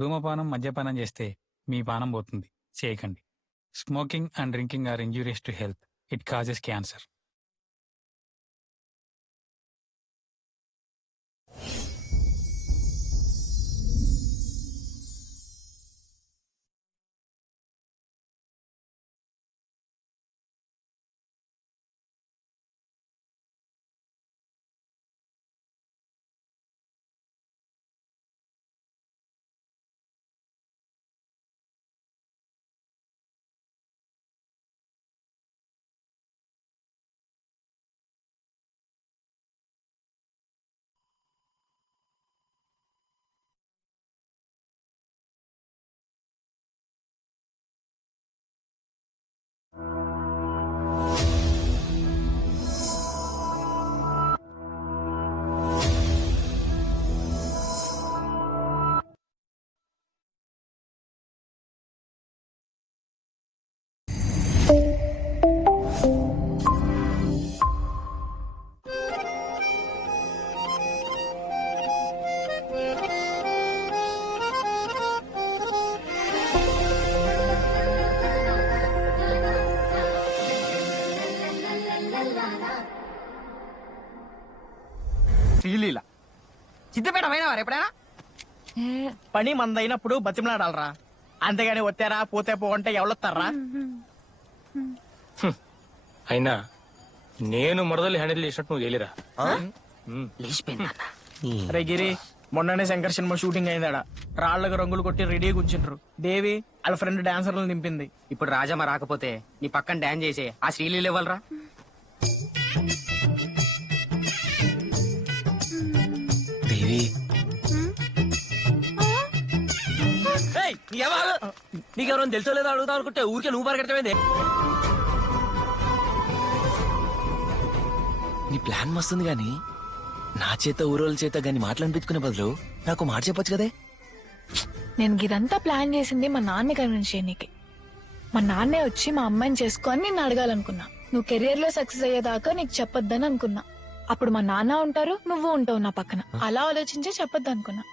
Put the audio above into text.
ధూమపానం, మద్యపానం చేస్తే మీ పానం పోతుంది. చేయకండి. Smoking and drinking are injurious to health. It causes cancer. Sreeleela Siddipet పోయినావారు ఎప్పుడైనా? పని మందైనప్పుడు బతిమలాడాలరా, అంతేగాని వచ్చారా పోతే పోంటే ఎవరొస్తారా? అయినా నేను మొదలు హ్యాండిల్ చేసినట్టు నువ్వు చేయలేరా? రే గిరి, మొన్ననే శంకర్ సినిమా షూటింగ్ అయిందాడ. రాళ్లకు రంగులు కొట్టి రెడీ కూర్చుంటారు. దేవి వాళ్ళ ఫ్రెండ్ డాన్సర్లు నింపింది. ఇప్పుడు రాజమ్మ రాకపోతే నీ పక్కన డాన్స్ చేసే ఆ శ్రీలీల ఇవ్వాలరా? దేవి నీకెవరైనా తెలుసో లేదో అడుగుతావు అనుకుంటే ఊరికే నువ్వు పరిగెడతావేంది? నీ ప్లాన్ మస్తుంది గాని నా చేత ఊరోళ్ళ చేత గాని మాట్లాడిపించుకునే బదులు నాకు మాట చెప్పొచ్చు కదే. నేను ఇదంతా ప్లాన్ చేసింది మా నాన్న కన్విన్స్ చేయనీకి. మా నాన్నే వచ్చి మా అమ్మాయిని చేసుకొని నిన్ను అడగాలనుకున్నా. నువ్వు కెరియర్ లో సక్సెస్ అయ్యేదాకా నీకు చెప్పొద్దని అనుకున్నా. అప్పుడు మా నాన్న ఉంటారు, నువ్వు ఉంటావు నా పక్కన. అలా ఆలోచించే చెప్పొద్దు అనుకున్నా.